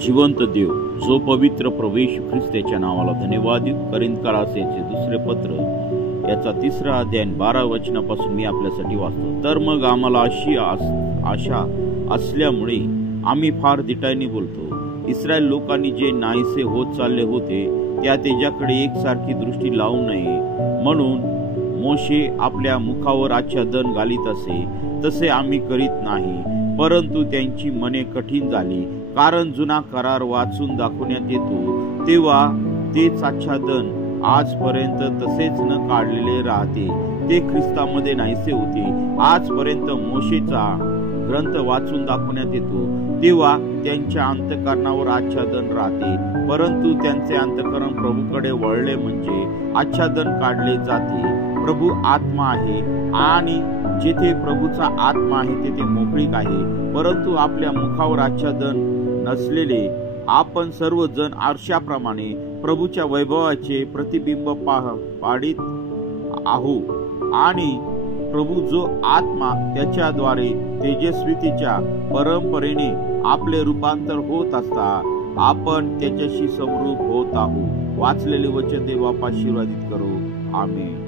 जिवंत देव जो पवित्र प्रवेश ख्रिस्ताच्या नावाला धन्यवाद देऊ। करिंदकरासाचे दुसरे पत्र याचा 3रा अध्याय 12 वचनापासून मी आपल्यासाठी वाचतो। तर मग आम्हाला अशी आशा असल्यामुळे आम्ही फार दिटाईने बोलतो। इस्रायल लोकांनी जे नाहीसे होत चालले होते त्या त्याच्याकडे एकसारखी दृष्टी लावू नये म्हणून मोशे आपल्या मुखावर आच्छादन घालीत असे तसे आम्ही करीत नाही, परंतु त्यांची मने कठीण झाली। कारण जुना करार वाचून दाखवण्यात येतो तेव्हा तेच आच्छादन आजपर्यंत तसेच न काढलेले राहते। ते ख्रिस्तामध्ये नाहीसे होते। आजपर्यंत मोशेचा ग्रंथ वाचून दाखवण्यात येतो तेव्हा त्यांच्या अंतःकरणावर आच्छादन राहते, परंतु त्यांचे अंतःकरण प्रभूकडे वळले म्हणजे आच्छादन काढले जाते। प्रभू आत्मा आहे आणि जेथे प्रभूचा आत्मा आहे तेथे मोकळीक आहे। परंतु आपल्या मुखावर आच्छादन नसलेले आपण सर्वजण आरशाप्रमाणे प्रभूच्या वैभवाचे प्रतिबिंब पाडित आहोत आणि प्रभू जो आत्मा त्याच्याद्वारे तेजस्वितेच्या परंपरेने आपले रूपांतर होत असता आपण त्याच्याशी समरूप होत आहोत। वाचलेले वचन देव आशीर्वादित करो। आमेन।